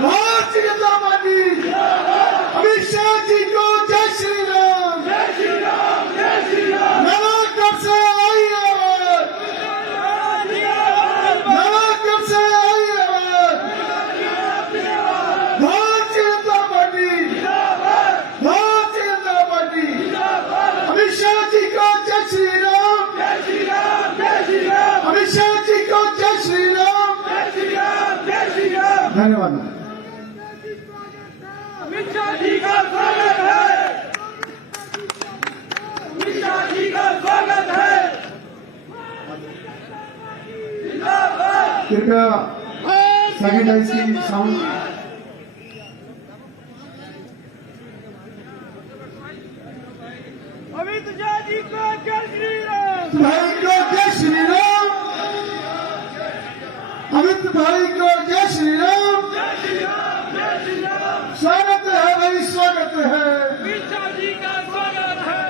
Bharatiya Janata party Amit Shah ji को जय श्री राम। नवागढ़ से आई आवाज, नवागढ़ से आई आवाज। भारतीय जनता पार्टी, भारतीय जनता पार्टी अमित शाह जी को जय श्री राम। अमित शाह जी को जय श्री राम। धन्यवाद। अमित शाह जी का स्वागत है, अमित शाह जी का स्वागत है। कृपया सैनिटाइज की साउंड। अमित शाह जी को जय श्री राम। भाई को जय श्री राम। अमित भाई को जय श्री राम। स्वागत है भाई, स्वागत है। अमित शाह जी का स्वागत है।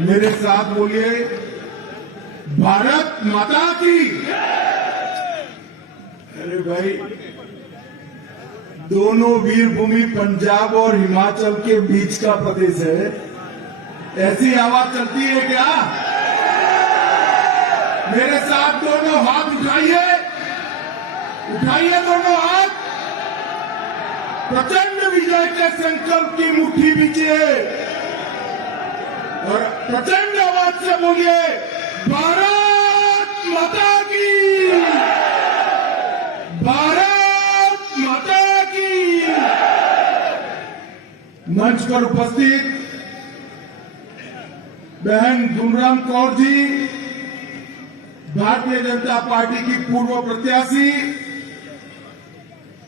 मेरे साथ बोलिए, भारत माता की। अरे भाई, दोनों वीर भूमि पंजाब और हिमाचल के बीच का प्रदेश है, ऐसी आवाज चलती है क्या? मेरे साथ दोनों हाथ उठाइए, उठाइए दोनों हाथ। प्रचंड विजय के संकल्प की मुट्ठी बीचे और प्रचंड आवाज से बोलिए, भारत माता की, भारत माता की। मंच पर उपस्थित बहन गुमराम कौर जी, भारतीय जनता पार्टी की पूर्व प्रत्याशी,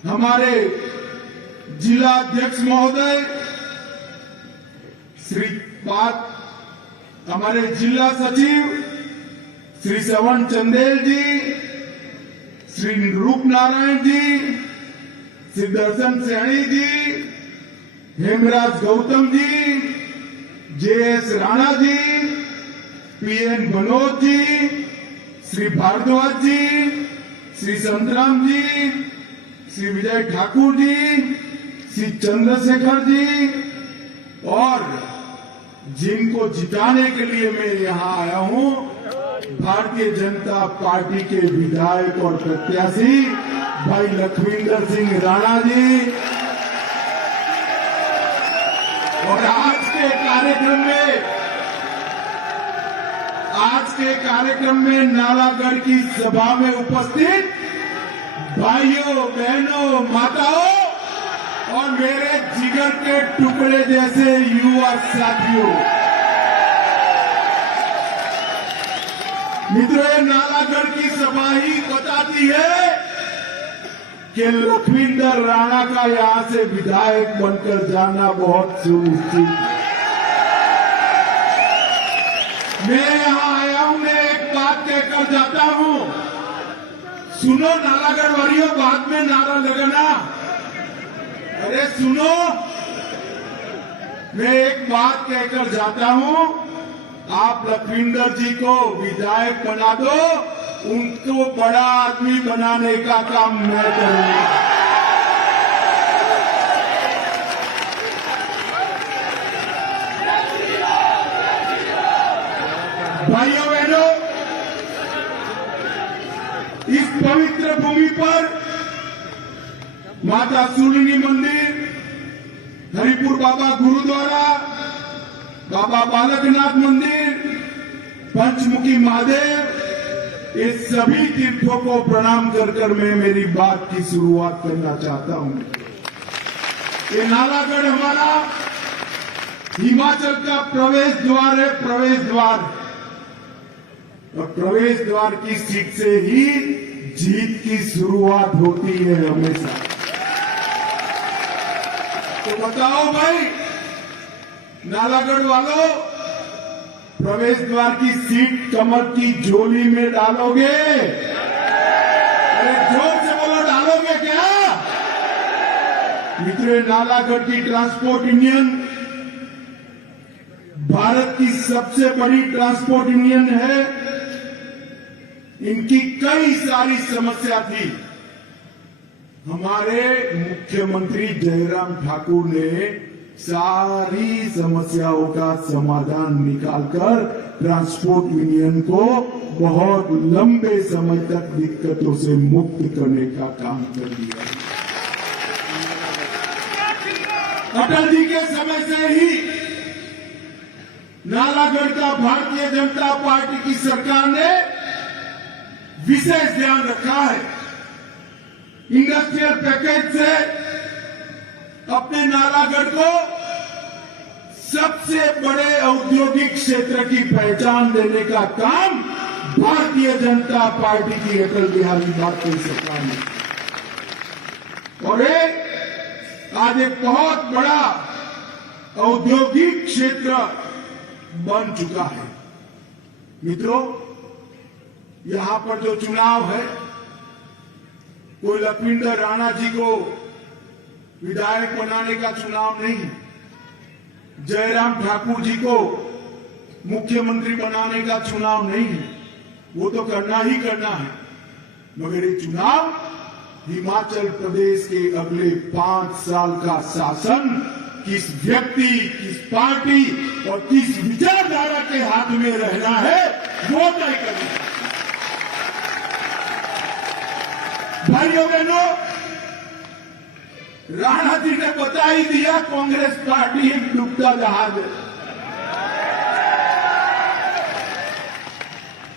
हमारे जिला अध्यक्ष महोदय श्री पाद, हमारे जिला सचिव श्री श्रवण चंदेल जी, श्री रूप नारायण जी, श्री दर्शन सैनी जी, हेमराज गौतम जी, जेएस राणा जी, पीएन मनोज जी, श्री भारद्वाज जी, श्री संतराम जी, श्री विजय ठाकुर जी, श्री चंद्रशेखर जी, और जिनको जिताने के लिए मैं यहां आया हूं, भारतीय जनता पार्टी के विधायक और प्रत्याशी भाई लखविंदर सिंह राणा जी। और आज के कार्यक्रम में नालागढ़ की सभा में उपस्थित भाइयों, बहनों, माताओं और मेरे जिगर के टुकड़े जैसे युवा साथियों, मित्रों, ये नालागढ़ की सभा ही बताती है कि लखविंदर राणा का यहां से विधायक बनकर जाना बहुत सुनिश्चित है। मैं यहां आया हूं, मैं एक बात कहकर जाता हूं, सुनो नालागढ़ वालियों, बाद में नारा लगाना। अरे सुनो, मैं एक बात कहकर जाता हूं, आप लखविंदर जी को विधायक बना दो, उनको बड़ा आदमी बनाने का काम मैं करूंगा। भाइयों बहनों, इस पवित्र भूमि पर माता सूलिनी मंदिर, हरिपुर बाबा गुरुद्वारा, बाबा बालकनाथ मंदिर, पंचमुखी महादेव, इस सभी तीर्थों को प्रणाम कर मैं मेरी बात की शुरुआत करना चाहता हूं। ये नालागढ़ हमारा हिमाचल का प्रवेश द्वार है, प्रवेश द्वार। और प्रवेश द्वार की सीट से ही जीत की शुरुआत होती है हमेशा। तो बताओ भाई नालागढ़ वालों, प्रवेश द्वार की सीट कमर की झोली में डालोगे? अरे जोर से बोलो, डालोगे क्या? मित्रों, नालागढ़ की ट्रांसपोर्ट यूनियन भारत की सबसे बड़ी ट्रांसपोर्ट यूनियन है। इनकी कई सारी समस्या थी। हमारे मुख्यमंत्री जयराम ठाकुर ने सारी समस्याओं का समाधान निकालकर ट्रांसपोर्ट यूनियन को बहुत लंबे समय तक दिक्कतों से मुक्त करने का काम कर दिया। अटल जी के समय से ही नालागढ़ का भारतीय जनता पार्टी की सरकार ने विशेष ध्यान रखा है। इंडस्ट्रियल पैकेज से अपने नालागढ़ को सबसे बड़े औद्योगिक क्षेत्र की पहचान देने का काम भारतीय जनता पार्टी की अटल बिहारी वाजपेयी सरकार ने, और आज एक बहुत बड़ा औद्योगिक क्षेत्र बन चुका है। मित्रों, यहां पर जो चुनाव है, कोई लखविंदर राणा जी को विधायक बनाने का चुनाव नहीं है, जयराम ठाकुर जी को मुख्यमंत्री बनाने का चुनाव नहीं है। वो तो करना ही करना है, मगर ये चुनाव हिमाचल प्रदेश के अगले 5 साल का शासन किस व्यक्ति, किस पार्टी और किस विचारधारा के हाथ में रहना है, वो तय करना है। भाइयों बहनों, राणा जी ने बता ही दिया, कांग्रेस पार्टी एक डूबता जहाज है।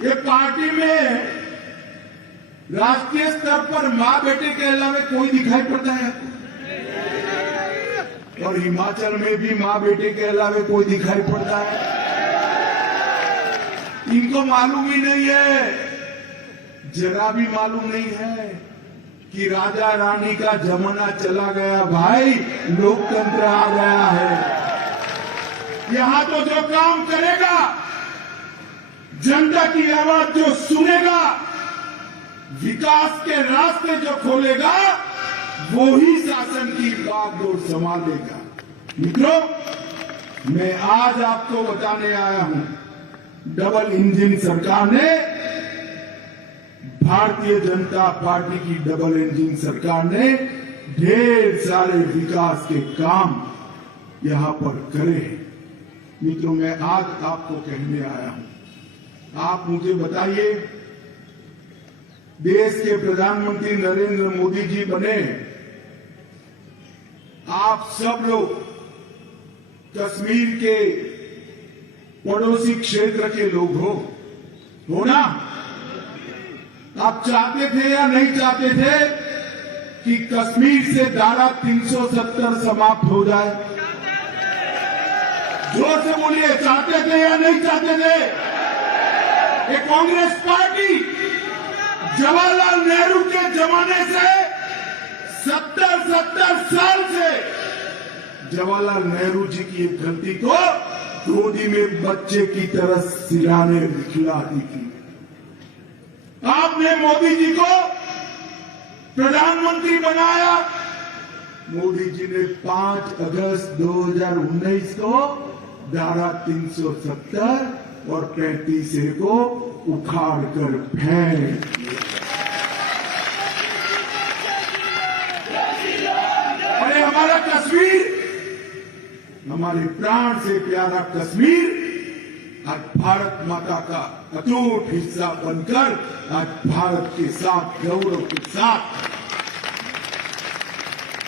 ये पार्टी में राष्ट्रीय स्तर पर मां बेटे के अलावा कोई दिखाई पड़ता है, और हिमाचल में भी मां बेटे के अलावा कोई दिखाई पड़ता है। इनको मालूम ही नहीं है, जरा भी मालूम नहीं है कि राजा रानी का जमाना चला गया भाई, लोकतंत्र आ गया है। यहां तो जो काम करेगा, जनता की आवाज जो सुनेगा, विकास के रास्ते जो खोलेगा, वो ही शासन की बागडोर संभालेगा। मित्रों, मैं आज आपको बताने आया हूं, डबल इंजन सरकार ने, भारतीय जनता पार्टी की डबल इंजन सरकार ने ढेर सारे विकास के काम यहां पर करे। मित्रों, मैं आज आपको कहने आया हूं, आप मुझे बताइए, देश के प्रधानमंत्री नरेंद्र मोदी जी बने, आप सब लोग कश्मीर के पड़ोसी क्षेत्र के लोग हो ना? आप चाहते थे या नहीं चाहते थे कि कश्मीर से धारा 370 समाप्त हो जाए? जोर से बोलिए, चाहते थे या नहीं चाहते थे? ये कांग्रेस पार्टी जवाहरलाल नेहरू के जमाने से 70 साल से जवाहरलाल नेहरू जी की एक गलती को गोदी में बच्चे की तरह सिराने खिलाती थी। आपने मोदी जी को प्रधानमंत्री बनाया। मोदी जी ने 5 अगस्त 2019 को धारा 370 और 35A को उखाड़ कर फेंक दिया। अरे हमारा कश्मीर, हमारे प्राण से प्यारा कश्मीर आज भारत माता का अटूट हिस्सा बनकर आज भारत के साथ, गौरव के साथ,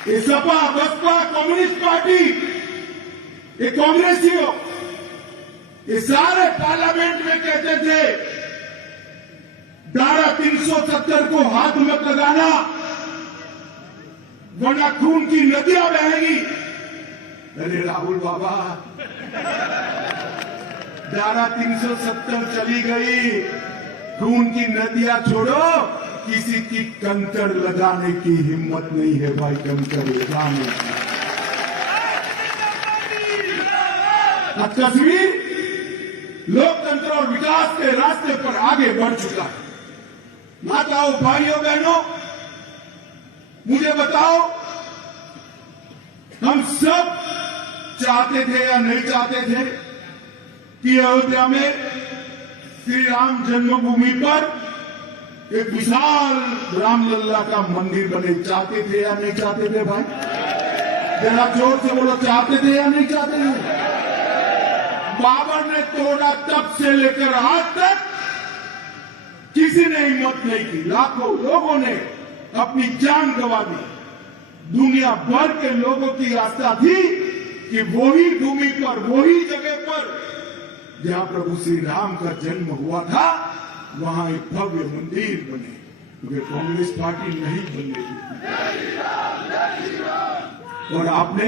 ये सपा, बसपा, कम्युनिस्ट पार्टी, ये कांग्रेसियों, ये सारे पार्लियामेंट में कहते थे धारा 370 को हाथ मत लगाना, वरना खून की नदियां बहेगी। अरे राहुल बाबा, धारा 370 चली गई, खून की नदियां छोड़ो, किसी की कंकड़ लगाने की हिम्मत नहीं है भाई, कंकड़ लगाने। आज कश्मीर लोकतंत्र और विकास के रास्ते पर आगे बढ़ चुका है। माताओं, भाइयों, बहनों, मुझे बताओ, हम सब चाहते थे या नहीं चाहते थे कि अयोध्या में श्री राम जन्मभूमि पर एक विशाल रामलल्ला का मंदिर बने? चाहते थे या नहीं चाहते थे भाई? जरा जोर से बोलो, चाहते थे या नहीं चाहते थे? बाबर ने तोड़ा, तब से लेकर आज तक किसी ने हिम्मत नहीं की। लाखों लोगों ने अपनी जान गंवा दी। दुनिया भर के लोगों की आस्था थी कि वही भूमि पर, वही जगह पर जहां प्रभु श्री राम का जन्म हुआ था, वहां एक भव्य मंदिर बने। क्योंकि कांग्रेस पार्टी नहीं बनने दी। और आपने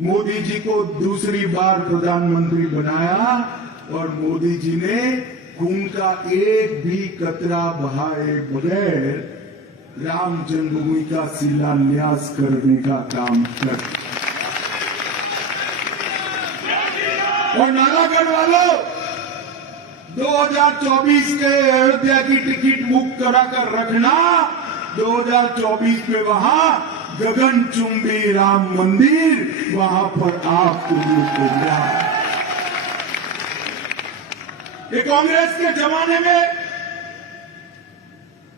मोदी जी को दूसरी बार प्रधानमंत्री बनाया और मोदी जी ने खून का एक भी कतरा बहाए बगैर राम जन्मभूमि का शिलान्यास करने का काम कर। और नालागढ़ वालों, 2024 के अयोध्या की टिकट बुक कराकर रखना। 2024 में वहां गगनचुंबी राम मंदिर, वहां पर आपको मिलेगा। ये कांग्रेस के जमाने में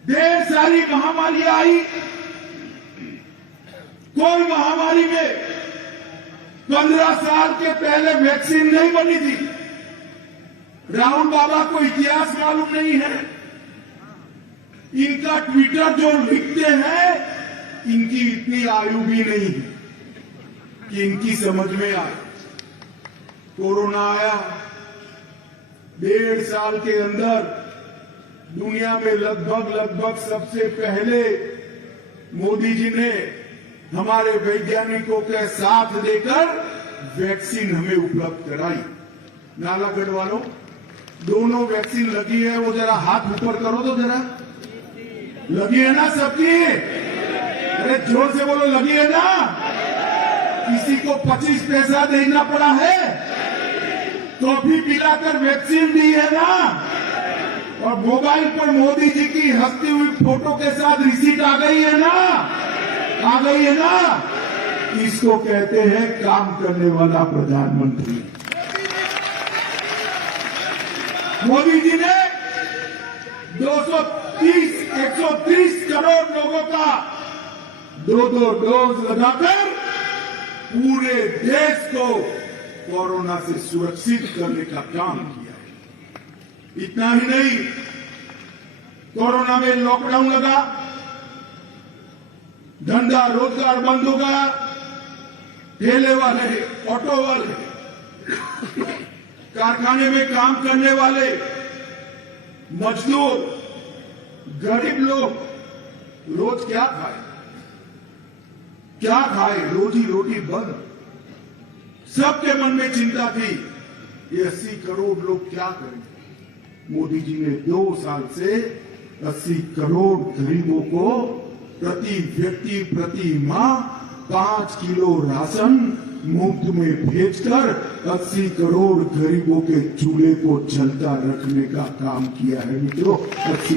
ढेर सारी महामारी आई। कोई महामारी में 15 साल के पहले वैक्सीन नहीं बनी थी। राहुल बाबा को इतिहास मालूम नहीं है। इनका ट्विटर जो लिखते हैं, इनकी इतनी आयु भी नहीं है कि इनकी समझ में आए। कोरोना आया, 1.5 साल के अंदर दुनिया में लगभग सबसे पहले मोदी जी ने हमारे वैज्ञानिकों के साथ देकर वैक्सीन हमें उपलब्ध कराई। नालागढ़ वालों, दोनों वैक्सीन लगी है, वो जरा हाथ ऊपर करो तो जरा। लगी है ना सबकी? अरे जोर से बोलो, लगी है ना? किसी को 25 पैसा देना पड़ा है? कॉफी पिलाकर वैक्सीन दी है ना? और मोबाइल पर मोदी जी की हंसती हुई फोटो के साथ रिसीट आ गई है ना? आ गई है ना? इसको कहते हैं काम करने वाला प्रधानमंत्री। मोदी जी ने 130 करोड़ लोगों का 2 डोज लगाकर पूरे देश को कोरोना से सुरक्षित करने का काम किया। इतना ही नहीं, कोरोना में लॉकडाउन लगा, धंधा रोजगार बंद हो गया। ठेले वाले, ऑटो वाले, कारखाने में काम करने वाले, मजदूर, गरीब लोग रोज क्या खाए? रोजी रोटी बंद। सबके मन में चिंता थी, ये 80 करोड़ लोग क्या करेंगे? मोदी जी ने 2 साल से 80 करोड़ गरीबों को प्रति व्यक्ति प्रति माह 5 किलो राशन मुफ्त में भेजकर 80 करोड़ गरीबों के चूल्हे को जलता रखने का काम किया है मित्रों। 80